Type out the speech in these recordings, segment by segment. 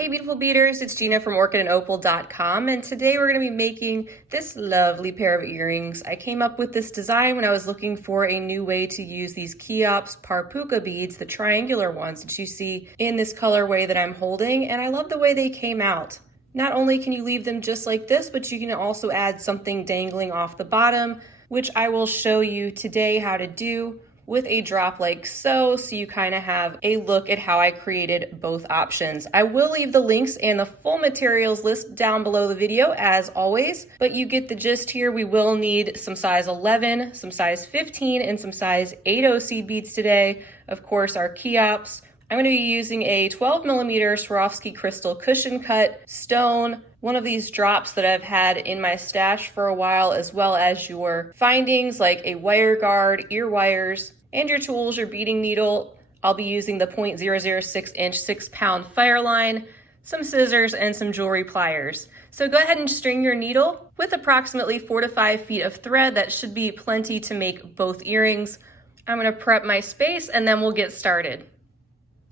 Hey beautiful beaders, it's Gina from ORCHID and today we're going to be making this lovely pair of earrings. I came up with this design when I was looking for a new way to use these Kheops Par Puca beads, the triangular ones that you see in this colorway that I'm holding, and I love the way they came out. Not only can you leave them just like this, but you can also add something dangling off the bottom, which I will show you today how to do with a drop like so you kind of have a look at how I created both options. I will leave the links and the full materials list down below the video as always, but you get the gist here. We will need some size 11, some size 15, and some size 8/0 seed beads today. Of course, our Kheops. I'm going to be using a 12mm Swarovski crystal cushion cut stone, one of these drops that I've had in my stash for a while, as well as your findings like a wire guard, ear wires, and your tools, your beading needle. I'll be using the 0.006 inch 6-pound Fireline, some scissors, and some jewelry pliers. So go ahead and string your needle with approximately 4 to 5 feet of thread. That should be plenty to make both earrings. I'm going to prep my space and then we'll get started.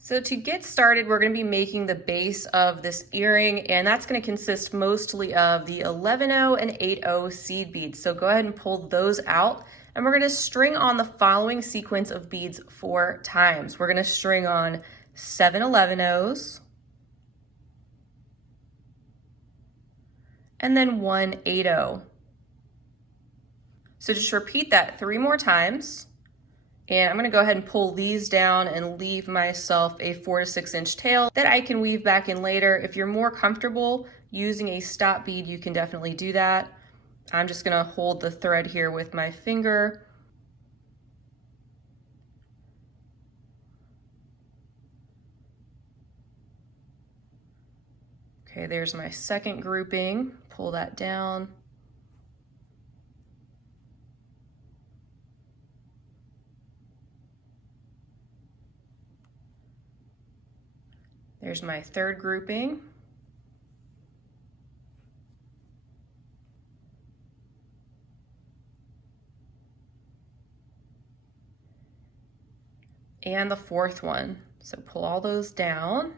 So to get started, we're going to be making the base of this earring, and that's going to consist mostly of the 11/0 and 8/0 seed beads. So go ahead and pull those out, and we're going to string on the following sequence of beads 4 times. We're going to string on 7 11/0s, and then 1 8/0. So just repeat that 3 more times. And I'm going to go ahead and pull these down and leave myself a 4 to 6 inch tail that I can weave back in later. If you're more comfortable using a stop bead, you can definitely do that. I'm just going to hold the thread here with my finger. Okay, there's my second grouping. Pull that down. There's my third grouping. And the fourth one. So pull all those down.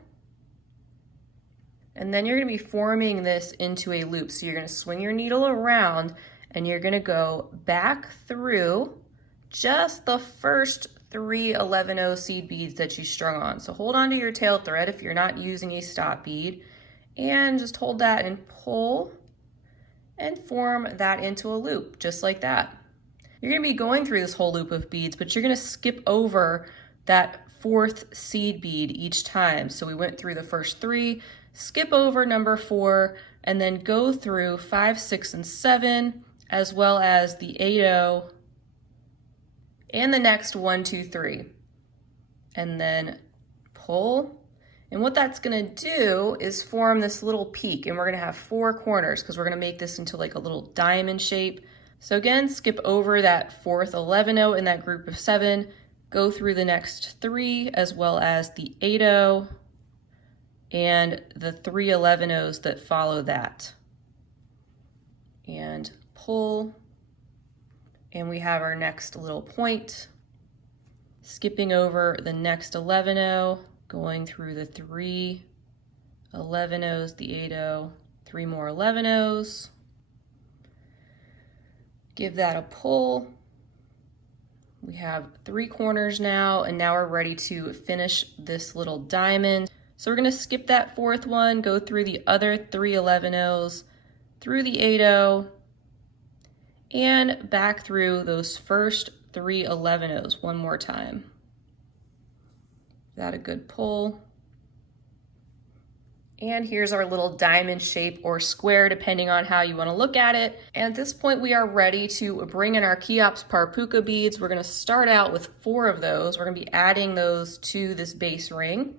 And then you're going to be forming this into a loop. So you're going to swing your needle around and you're going to go back through just the first 3 11/0 seed beads that you strung on. So hold on to your tail thread if you're not using a stop bead, and just hold that and pull and form that into a loop just like that. You're going to be going through this whole loop of beads, but you're going to skip over that 4th seed bead each time. So we went through the first 3, skip over number 4, and then go through 5, 6, and 7, as well as the 8/0 and the next 1, 2, 3, and then pull. And what that's going to do is form this little peak, and we're going to have 4 corners because we're going to make this into like a little diamond shape. So again, skip over that 4th 11/0 in that group of 7, go through the next 3, as well as the 8/0 and the 3 11/0s that follow that, and pull. And we have our next little point, skipping over the next 11/0, going through the 3 11/0s, the 8/0, 3 more 11/0s. Give that a pull. We have 3 corners now, and now we're ready to finish this little diamond. So we're going to skip that 4th one, go through the other 3 11/0s, through the 8/0, and back through those first 3 11/0s one more time. Is that a good pull? And here's our little diamond shape or square, depending on how you want to look at it. And at this point, we are ready to bring in our Kheops Par Puca beads. We're going to start out with 4 of those. We're going to be adding those to this base ring.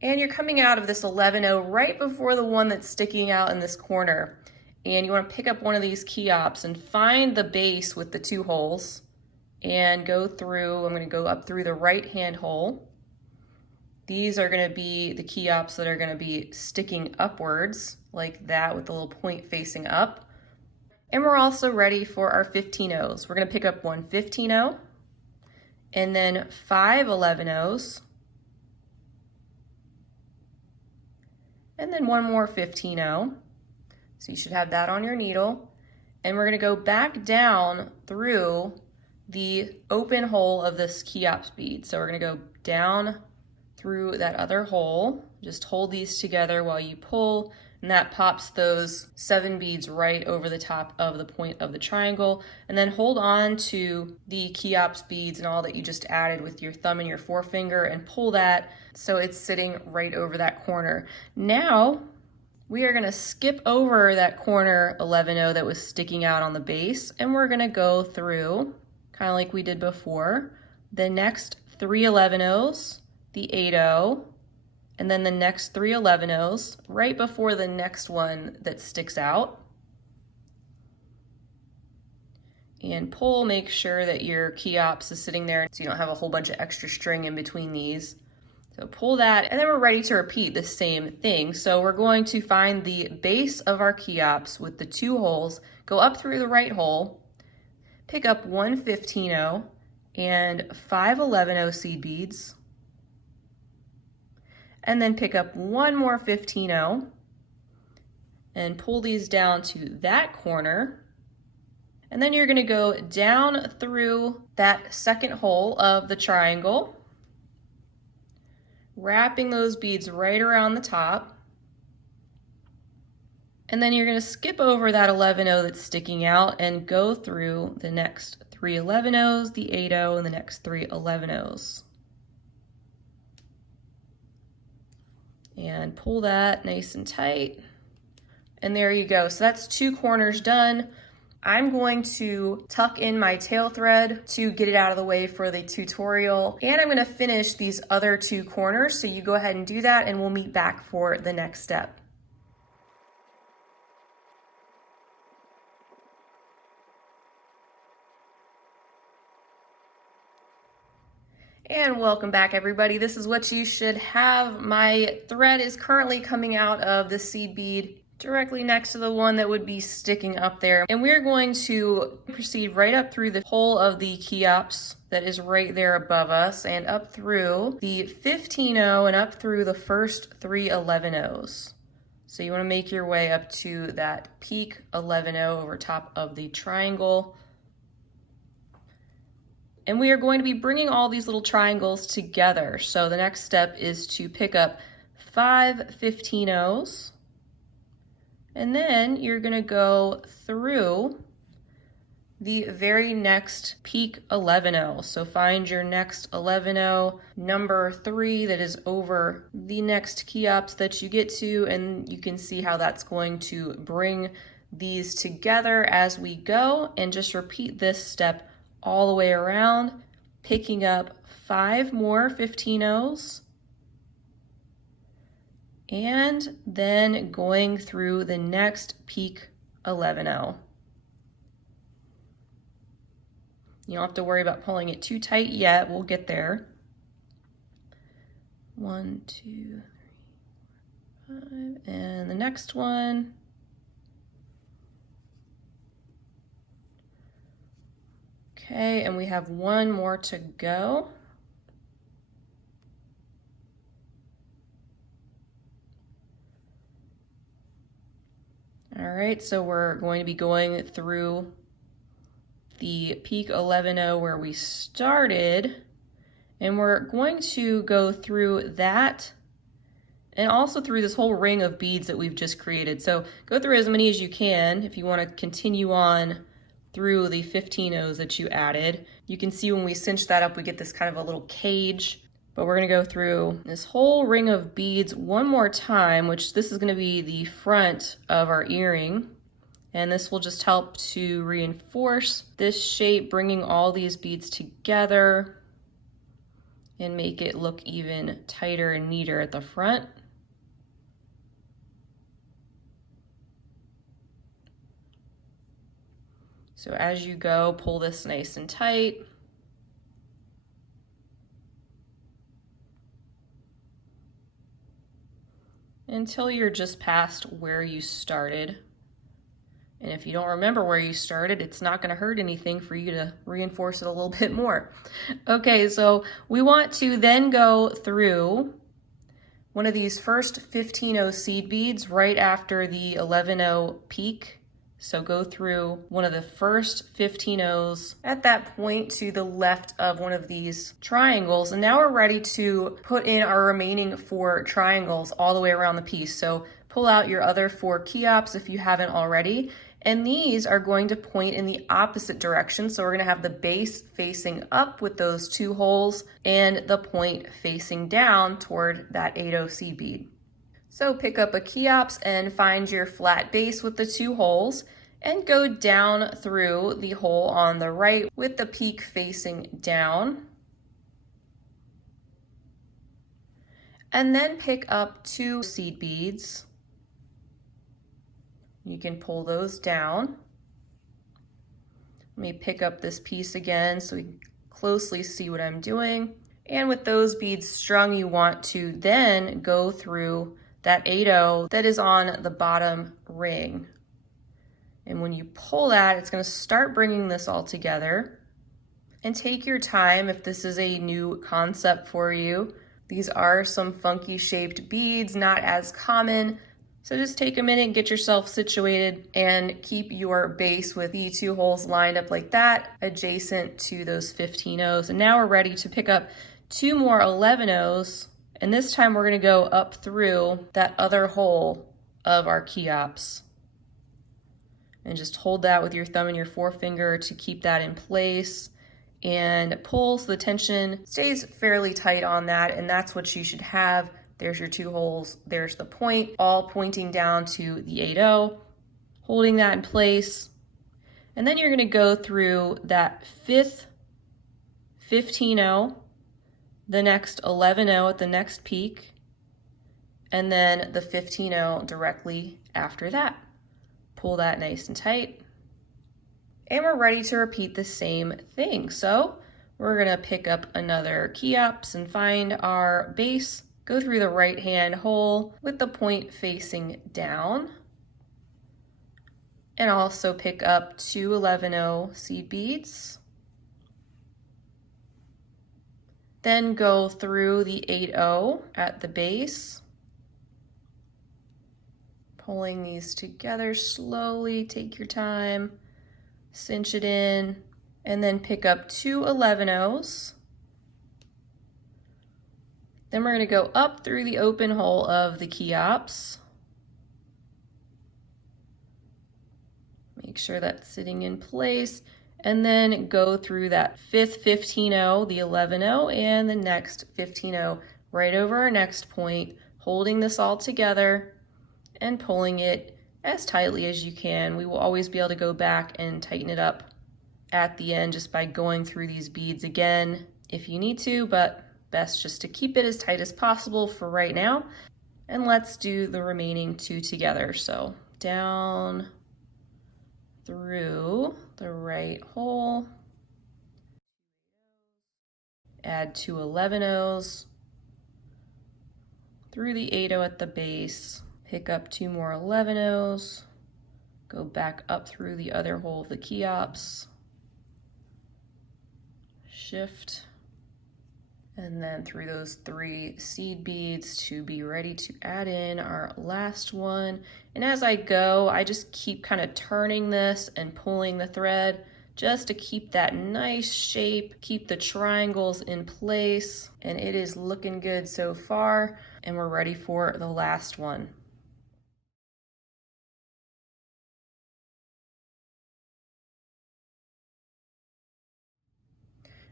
And you're coming out of this 11/0 right before the one that's sticking out in this corner. And you want to pick up one of these Kheops and find the base with the 2 holes and go through. I'm going to go up through the right hand hole. These are going to be the Kheops that are going to be sticking upwards like that with the little point facing up. And we're also ready for our 15/0s. We're going to pick up 1 15/0 and then 5 11/0s and then one more 15-0. So you should have that on your needle. And we're gonna go back down through the open hole of this Kheops bead. So we're gonna go down through that other hole. Just hold these together while you pull, and that pops those 7 beads right over the top of the point of the triangle. And then hold on to the Kheops beads and all that you just added with your thumb and your forefinger and pull that so it's sitting right over that corner. Now, we are gonna skip over that corner 11-0 that was sticking out on the base, and we're gonna go through, kind of like we did before, the next 3 11-0s, the 8-0, and then the next 3 11-0s, right before the next one that sticks out. And pull, make sure that your Kheops is sitting there so you don't have a whole bunch of extra string in between these. So pull that, and then we're ready to repeat the same thing. So we're going to find the base of our Kheops with the 2 holes, go up through the right hole, pick up 1 15-0 and 5 11-0 seed beads, and then pick up 1 more 15-0 and pull these down to that corner. And then you're gonna go down through that second hole of the triangle, wrapping those beads right around the top. And then you're gonna skip over that 11-0 that's sticking out and go through the next 3 11-0s, the 8-0, and the next 3 11-0s. And pull that nice and tight. And there you go. So that's 2 corners done. I'm going to tuck in my tail thread to get it out of the way for the tutorial. And I'm going to finish these other 2 corners. So you go ahead and do that, and we'll meet back for the next step. And welcome back, everybody. This is what you should have. My thread is currently coming out of the seed bead directly next to the one that would be sticking up there. And we're going to proceed right up through the hole of the Kheops that is right there above us, and up through the 15-0 and up through the first 3 11-0s. So you want to make your way up to that peak 11-0 over top of the triangle. And we are going to be bringing all these little triangles together. So the next step is to pick up 5 15-0s, and then you're gonna go through the very next peak 11-0. So find your next 11-0, number 3 that is over the next Kheops that you get to, and you can see how that's going to bring these together as we go. And just repeat this step all the way around, picking up 5 more 15-0s, and then going through the next peak 11-0. You don't have to worry about pulling it too tight yet. We'll get there. 1, 2, 3, 4, 5, and the next one. Okay, and we have 1 more to go. All right, so we're going to be going through the peak 11-0 where we started, and we're going to go through that and also through this whole ring of beads that we've just created. So go through as many as you can if you want to continue on through the 15-0s that you added. You can see when we cinch that up, we get this kind of a little cage, but we're gonna go through this whole ring of beads one more time, which this is gonna be the front of our earring. And this will just help to reinforce this shape, bringing all these beads together and make it look even tighter and neater at the front. So as you go, pull this nice and tight. Until you're just past where you started. And if you don't remember where you started, it's not going to hurt anything for you to reinforce it a little bit more. Okay, so we want to then go through one of these first 15-0 seed beads right after the 11-0 peak. So go through one of the first 15-0s at that point to the left of one of these triangles. And now we're ready to put in our remaining 4 triangles all the way around the piece. So pull out your other 4 Kheops if you haven't already. And these are going to point in the opposite direction. So we're going to have the base facing up with those 2 holes and the point facing down toward that 8-0 seed bead. So pick up a Kheops and find your flat base with the 2 holes and go down through the hole on the right with the peak facing down. And then pick up 2 seed beads. You can pull those down. Let me pick up this piece again so we can closely see what I'm doing. And with those beads strung, you want to then go through that 8-0 that is on the bottom ring. And when you pull that, it's going to start bringing this all together. And take your time if this is a new concept for you. These are some funky shaped beads, not as common. So just take a minute, get yourself situated, and keep your base with the 2 holes lined up like that, adjacent to those 15-0s. And now we're ready to pick up 2 more 11-0s. And this time we're gonna go up through that other hole of our Kheops. And just hold that with your thumb and your forefinger to keep that in place and pull so the tension stays fairly tight on that, and that's what you should have. There's your 2 holes, there's the point, all pointing down to the 8-0, holding that in place. And then you're gonna go through that 5th 15-0, the next 11-0 at the next peak, and then the 15-0 directly after that. Pull that nice and tight. And we're ready to repeat the same thing. So we're gonna pick up another Kheops and find our base, go through the right hand hole with the point facing down, and also pick up 2 11-0 seed beads. Then go through the 8-0 at the base, pulling these together slowly, take your time, cinch it in, and then pick up 2 11-0s. Then we're going to go up through the open hole of the Kheops. Make sure that's sitting in place, and then go through that 5th 15-0, the 11-0, and the next 15-0 right over our next point, holding this all together and pulling it as tightly as you can. We will always be able to go back and tighten it up at the end just by going through these beads again if you need to, but best just to keep it as tight as possible for right now. And let's do the remaining 2 together. So down through the right hole, add 2 11-0s, through the 8-0 at the base, pick up 2 more 11-0s, go back up through the other hole of the Kheops, shift, and then through those 3 seed beads to be ready to add in our last one. And as I go, I just keep kind of turning this and pulling the thread just to keep that nice shape, keep the triangles in place. And it is looking good so far, and we're ready for the last one.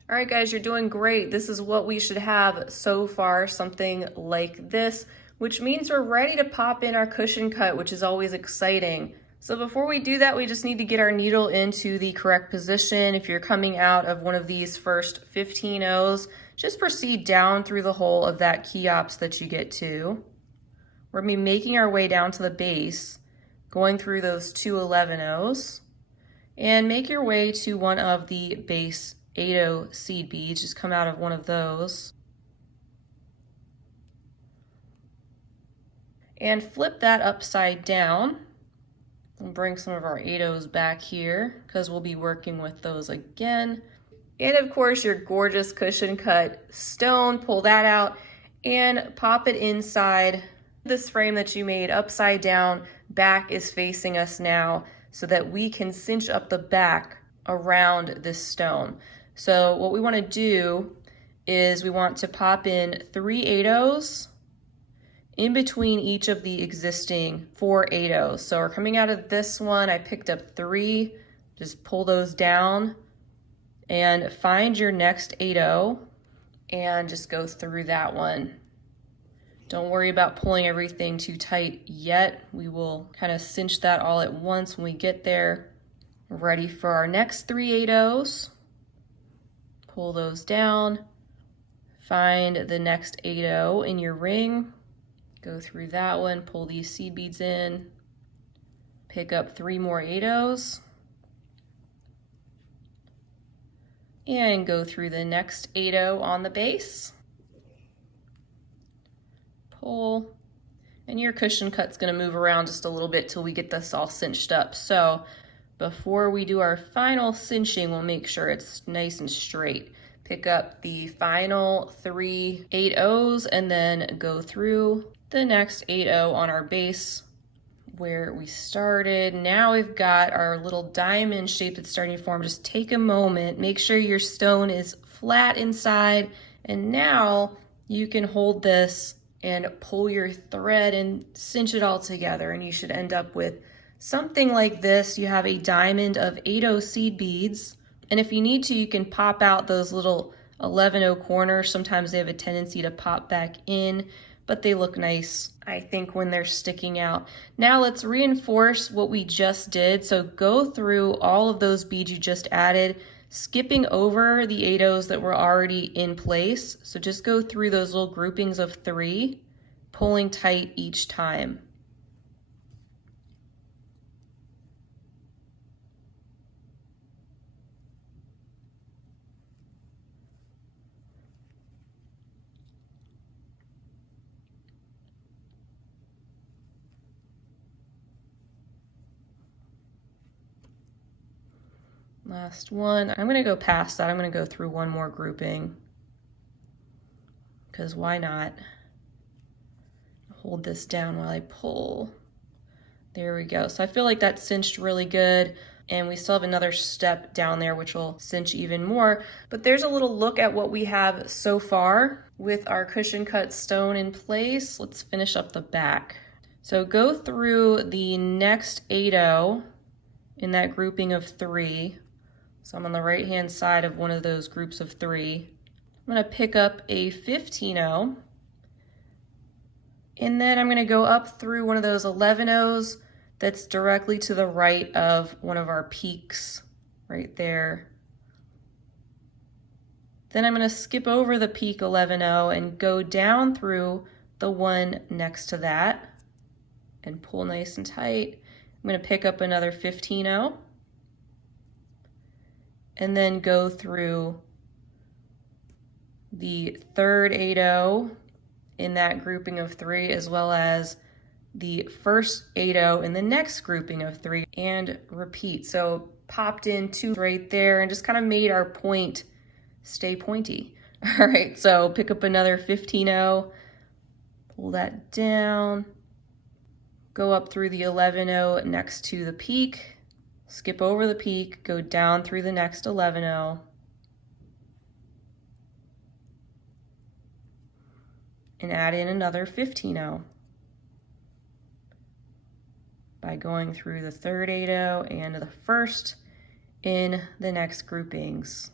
All right, guys, you're doing great. This is what we should have so far, something like this, which means we're ready to pop in our cushion cut, which is always exciting. So before we do that, we just need to get our needle into the correct position. If you're coming out of one of these first 15-0s, just proceed down through the hole of that Kheops that you get to. We're gonna be making our way down to the base, going through those 2 11-0s, and make your way to one of the base 8-0 seed beads. Just come out of one of those and flip that upside down and bring some of our 8-0s back here because we'll be working with those again. And of course, your gorgeous cushion cut stone, pull that out and pop it inside this frame that you made upside down. Back is facing us now so that we can cinch up the back around this stone. So what we want to do is we want to pop in 3 8/0s in between each of the existing 4 8/0s. So we're coming out of this one, I picked up 3, just pull those down and find your next 8/0 and just go through that one. Don't worry about pulling everything too tight yet. We will kind of cinch that all at once when we get there. We're ready for our next 3 8/0s. Pull those down. Find the next 8/0 in your ring. Go through that one, pull these seed beads in. Pick up 3 more 8/0s. And go through the next 8/0 on the base. Pull, and your cushion cut's gonna move around just a little bit till we get this all cinched up. So before we do our final cinching, we'll make sure it's nice and straight. Pick up the final 3 8/0s and then go through the next 8/0 on our base where we started. Now we've got our little diamond shape that's starting to form. Just take a moment, make sure your stone is flat inside, and now you can hold this and pull your thread and cinch it all together, and you should end up with something like this. You have a diamond of 8/0 seed beads, and if you need to, you can pop out those little 11/0 corners. Sometimes they have a tendency to pop back in, but they look nice, I think, when they're sticking out. Now let's reinforce what we just did. So go through all of those beads you just added, skipping over the 8/0s that were already in place. So just go through those little groupings of 3, pulling tight each time. Last one. I'm gonna go past that. I'm gonna go through one more grouping, because why not? Hold this down while I pull. There we go. So I feel like that's cinched really good, and we still have another step down there which will cinch even more. But there's a little look at what we have so far with our cushion cut stone in place. Let's finish up the back. So go through the next 8/0 in that grouping of 3. So I'm on the right hand side of one of those groups of 3. I'm gonna pick up a 15/0, and then I'm gonna go up through one of those 11/0s that's directly to the right of one of our peaks right there. Then I'm gonna skip over the peak 11/0 and go down through the one next to that and pull nice and tight. I'm gonna pick up another 15/0 and then go through the third 8/0 in that grouping of 3, as well as the first 8/0 in the next grouping of 3, and repeat. So popped in 2 right there and just kind of made our point stay pointy. All right, so pick up another 15/0, pull that down, go up through the 11/0 next to the peak, skip over the peak, go down through the next 11/0, and add in another 15/0 by going through the third 8/0 and the first in the next groupings.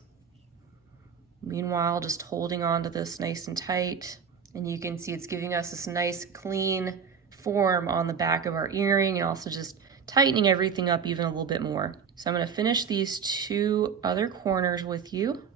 Meanwhile, just holding on to this nice and tight, and you can see it's giving us this nice clean form on the back of our earring, and also just tightening everything up even a little bit more. So I'm going to finish these 2 other corners with you.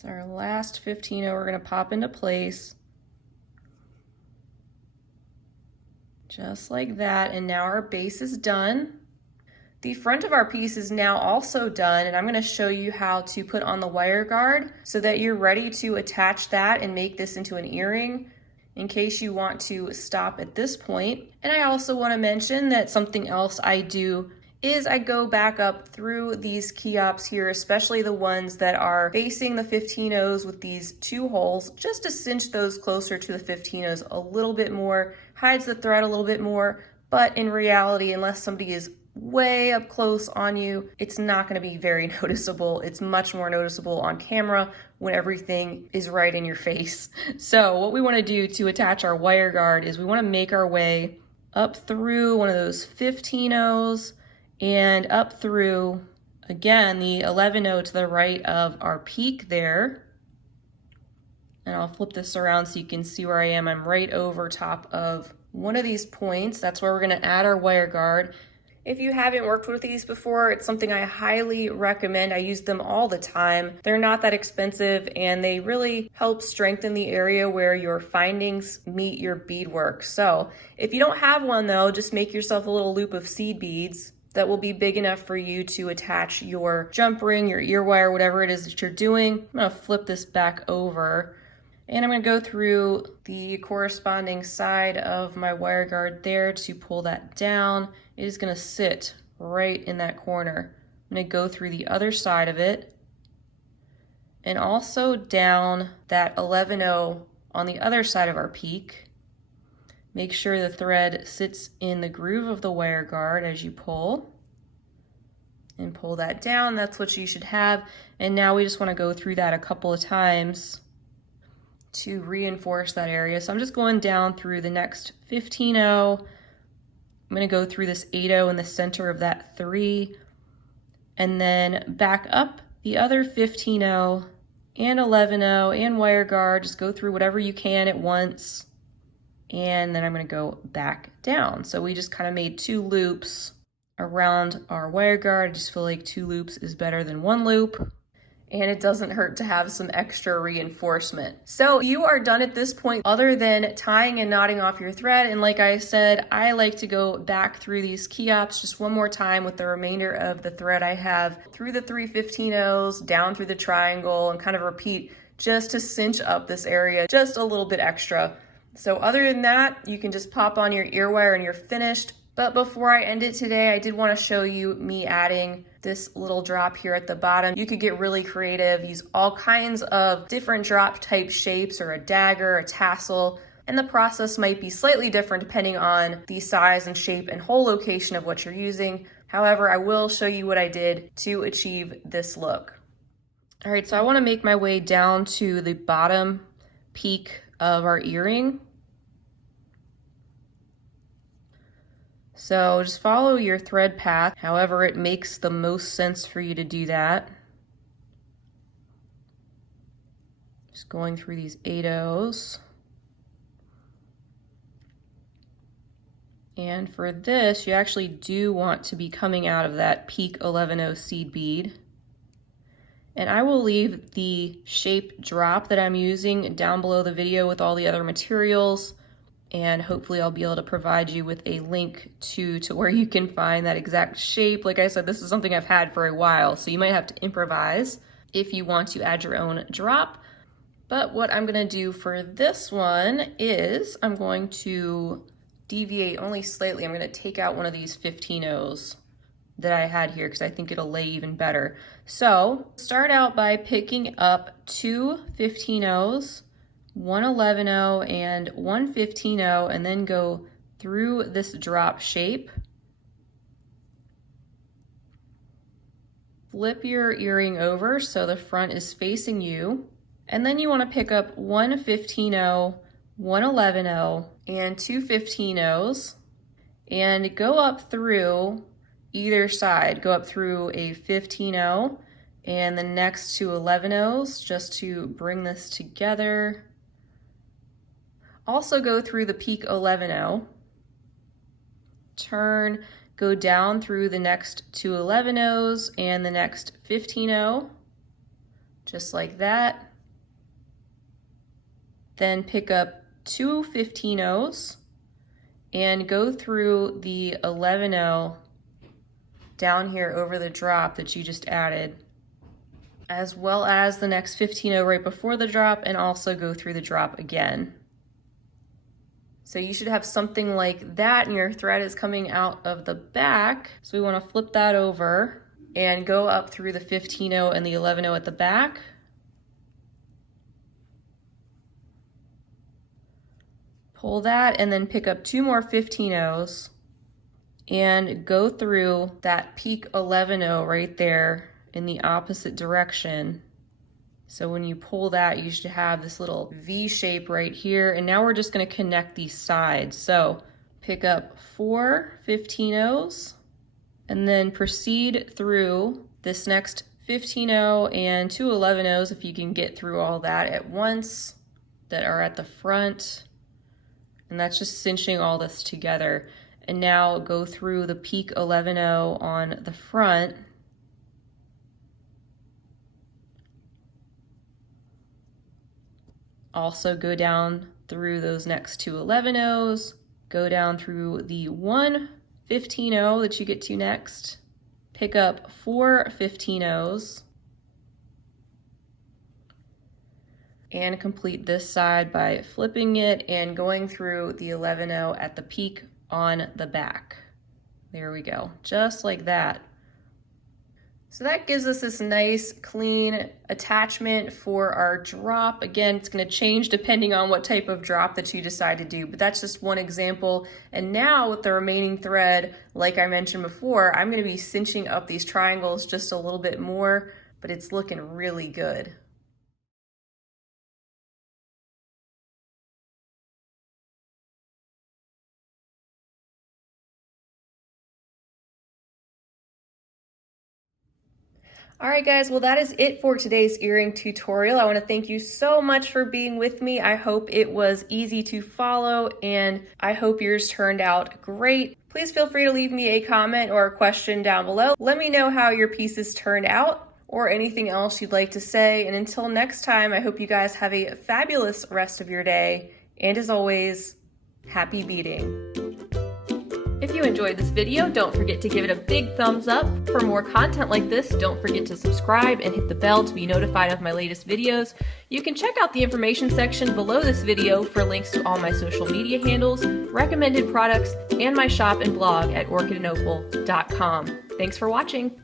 It's our last 15-0 we're going to pop into place. Just like that, and now our base is done. The front of our piece is now also done, and I'm going to show you how to put on the wire guard so that you're ready to attach that and make this into an earring in case you want to stop at this point. And I also want to mention that something else I do is I go back up through these Kheops here, especially the ones that are facing the 15-0s with these 2 holes, just to cinch those closer to the 15-0s a little bit more, hides the thread a little bit more, but in reality, unless somebody is way up close on you, it's not going to be very noticeable. It's much more noticeable on camera when everything is right in your face. So what we want to do to attach our wire guard is we want to make our way up through one of those 15-0s and up through, again, the 11-0 to the right of our peak there. And I'll flip this around so you can see where I am. I'm right over top of one of these points. That's where we're going to add our wire guard. If you haven't worked with these before, it's something I highly recommend. I use them all the time. They're not that expensive, and they really help strengthen the area where your findings meet your beadwork. So if you don't have one though, just make yourself a little loop of seed beads that will be big enough for you to attach your jump ring, your ear wire, whatever it is that you're doing. I'm gonna flip this back over, and I'm gonna go through the corresponding side of my wire guard there to pull that down. It is gonna sit right in that corner. I'm gonna go through the other side of it and also down that 11-0 on the other side of our peak. Make sure the thread sits in the groove of the wire guard as you pull, and pull that down. That's what you should have. And now we just want to go through that a couple of times to reinforce that area. So I'm just going down through the next 15-0. I'm going to go through this 8-0 in the center of that 3, and then back up the other 15-0 and 11-0 and wire guard. Just go through whatever you can at once. And then I'm going to go back down. So we just kind of made 2 loops around our wire guard. I just feel like 2 loops is better than 1 loop. And it doesn't hurt to have some extra reinforcement. So you are done at this point other than tying and knotting off your thread. And like I said, I like to go back through these Kheops just one more time with the remainder of the thread I have through the 3 15-0s, down through the triangle, and kind of repeat just to cinch up this area just a little bit extra. So other than that, you can just pop on your ear wire and you're finished. But before I end it today, I did want to show you me adding this little drop here at the bottom. You could get really creative, use all kinds of different drop type shapes, or a dagger, a tassel, and the process might be slightly different depending on the size and shape and hole location of what you're using. However, I will show you what I did to achieve this look. All right, so I want to make my way down to the bottom peak of our earring. So just follow your thread path, however it makes the most sense for you to do that. Just going through these 8-0s. And for this, you actually do want to be coming out of that peak 11-0 seed bead. And I will leave the shape drop that I'm using down below the video with all the other materials, and hopefully I'll be able to provide you with a link to where you can find that exact shape. Like I said, this is something I've had for a while, so you might have to improvise if you want to add your own drop. But what I'm gonna do for this one is I'm going to deviate only slightly. I'm gonna take out one of these 15-0s that I had here because I think it'll lay even better. So start out by picking up 2 15-0s, 1 11-0 and 1 15-0, and then go through this drop shape. Flip your earring over so the front is facing you, and then you want to pick up 1 15-0, 1 11-0 and 2 15-0s, and go up through either side. Go up through a 15-0 and the next 2 11-0s just to bring this together. Also go through the peak 11-0, turn, go down through the next 2 11-0s and the next 15-0, just like that. Then pick up 2 15-0s and go through the 11-0 down here over the drop that you just added, as well as the next 15-0 right before the drop, and also go through the drop again. So you should have something like that, and your thread is coming out of the back. So we want to flip that over and go up through the 15-0 and the 11-0 at the back. Pull that and then pick up 2 more 15-0s and go through that peak 11-0 right there in the opposite direction. So when you pull that, you should have this little V shape right here. And now we're just going to connect these sides. So pick up 4 15-0s and then proceed through this next 15-0 and 2 11-0s if you can get through all that at once that are at the front. And that's just cinching all this together. And now go through the peak 11-0 on the front. Also go down through those next 2 11-0s, go down through the 1 15-0 that you get to next, pick up 4 15-0s, and complete this side by flipping it and going through the 11-0 at the peak on the back. There we go, just like that. So that gives us this nice clean attachment for our drop. Again, it's going to change depending on what type of drop that you decide to do, but that's just one example. And now with the remaining thread, like I mentioned before, I'm going to be cinching up these triangles just a little bit more, but it's looking really good. All right, guys, well, that is it for today's earring tutorial. I want to thank you so much for being with me. I hope it was easy to follow, and I hope yours turned out great. Please feel free to leave me a comment or a question down below. Let me know how your pieces turned out or anything else you'd like to say. And until next time, I hope you guys have a fabulous rest of your day. And as always, happy beading. If you enjoyed this video, don't forget to give it a big thumbs up. For more content like this, don't forget to subscribe and hit the bell to be notified of my latest videos. You can check out the information section below this video for links to all my social media handles, recommended products, and my shop and blog at orchidandopal.com. Thanks for watching.